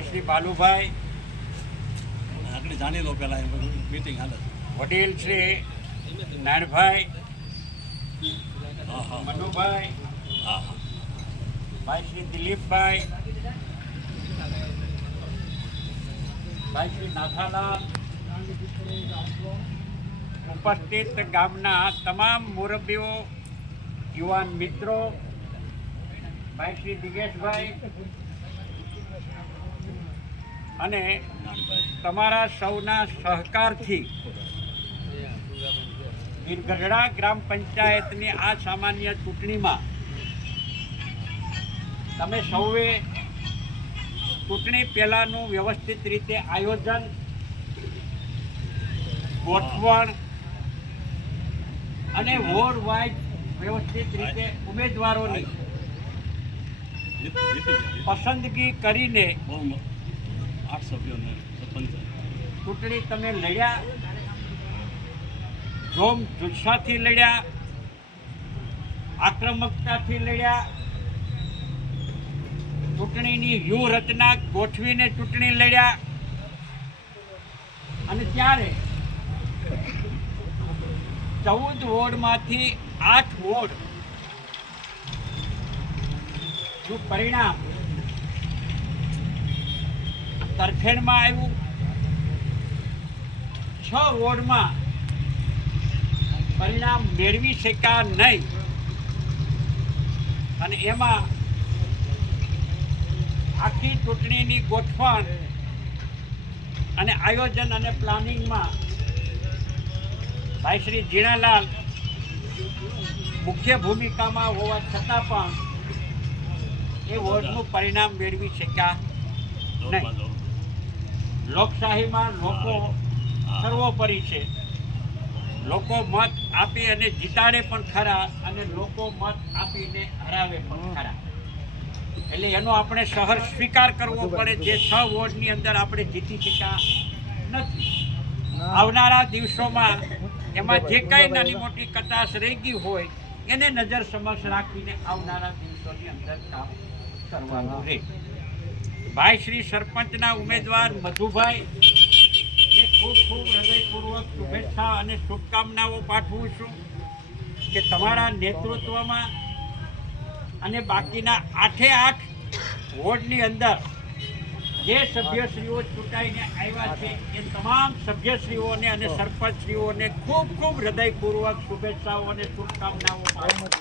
ભાઈ શ્રી બાલુભાઈ, આગળ જાણી લો પહેલાં મીટિંગ હાલે. વડીલ શ્રી નાણભાઈ, હા હા મનુભાઈ, હા હા ભાઈ શ્રી દિલીપભાઈ, ભાઈ શ્રી નાથાલાલ, ઉપસ્થિત ગામના તમામ મુરબ્બીઓ, યુવાન મિત્રો, ભાઈ શ્રી દિગેશભાઈ અને તમારા સૌના સહકારથી ગીરગઢડા ગ્રામ પંચાયતની આ સામાન્ય ચૂંટણીમાં તમે સૌએ ચૂંટણી પહેલાંનું વ્યવસ્થિત રીતે આયોજન, ગોઠવણ અને વોર્ડ વાઇઝ વ્યવસ્થિત રીતે ઉમેદવારોની પસંદગી કરીને 8 સભ્યોને સરપંચ ચૂંટણી તમે લડ્યા, જોમ જુસ્સાથી લડ્યા, આક્રમકતાથી લડ્યા, ચૂંટણીની વ્યૂહરચના ગોઠવીને ચૂંટણી લડ્યા અને ત્યારે 14 વોર્ડમાંથી 8 વોર્ડ નું પરિણામ તરફેણમાં આવ્યું. 6 વોર્ડમાં પરિણામ મેળવી શક્યા નહીં અને એમાં આખી ચૂંટણીની ગોઠવણ અને આયોજન અને પ્લાનિંગમાં ભાઈ શ્રી જીણાલાલ મુખ્ય ભૂમિકામાં હોવા છતાં પણ એ વોર્ડનું પરિણામ મેળવી શક્યા નહીં. લોકશાહીમાં લોકો સર્વોપરી છે. લોકો મત આપી અને જીતાડે પણ ખરા અને લોકો મત આપીને હરાવે પણ ખરા. એટલે એનો આપણે સહર સ્વીકાર કરવો પડે. જે 6 વોર્ડની અંદર આપણે જીતી શક્યા નથી. આવનારા દિવસોમાં એમાં જે કંઈ નાની મોટી કચાશ રહી ગઈ હોય એને નજર સમક્ષ રાખીને આવનારા દિવસોની અંદર કામ કરવાનું રહે. ભાઈ શ્રી સરપંચના ઉમેદવાર મધુભાઈ ને ખૂબ ખૂબ હૃદયપૂર્વક શુભેચ્છા અને શુભકામનાઓ પાઠવું છું કે તમારા નેતૃત્વમાં અને બાકીના 8 વોર્ડની અંદર જે સભ્યશ્રીઓ ચૂંટાઈને આવ્યા છે એ તમામ સભ્યશ્રીઓને અને સરપંચશ્રીઓને ખૂબ ખૂબ હૃદયપૂર્વક શુભેચ્છાઓ અને શુભકામનાઓ પાઠવું.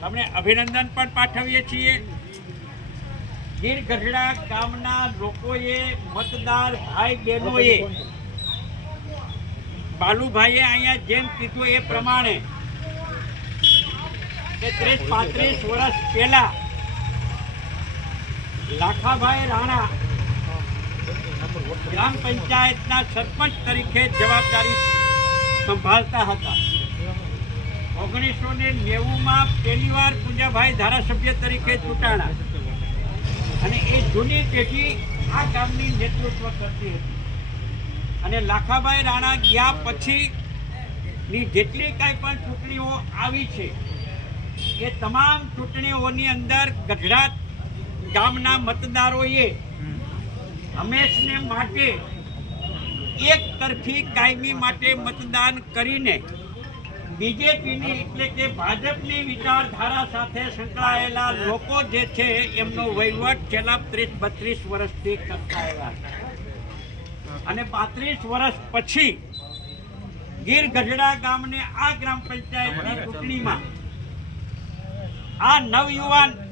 તમને અભિનંદન પણ પાઠવીએ છીએ. ગીરગઢડા ગામના લોકોએ, મતદાર ભાઈ બહેનોએ બાલુભાઈએ અહીંયા જેમ કીધું એ પ્રમાણે કે 30-35 વર્ષ પહેલા લાખાભાઈ રાણા ગ્રામ પંચાયતના સરપંચ તરીકે જવાબદારી સંભાળતા હતા. 1990માં પહેલીવાર પૂંજાભાઈ ધારાસભ્ય તરીકે ચૂંટાણા અને એ જૂની પેઢી આ ગામની નેતૃત્વ કરતી હતી. અને લાખાભાઈ રાણા ગયા પછીની જેટલી કાંઈ પણ ચૂંટણીઓ આવી છે એ તમામ ચૂંટણીઓની અંદર ગઢડા ગામના મતદારોએ હંમેશને માટે એક તરફી કાયમી માટે મતદાન કરીને બીજેપીની એટલે કે ભાજપની વિચારધારા સાથે સંકળાયેલા લોકો જે છે એમનો વહીવટ છેલ્લા 30-32 વર્ષથી કરતા આવ્યા છે. અને 35 વર્ષ પછી ગીરગઢડા ગામને આ ગ્રામ પંચાયતની ચૂંટણીમાં આ નવયુવાનની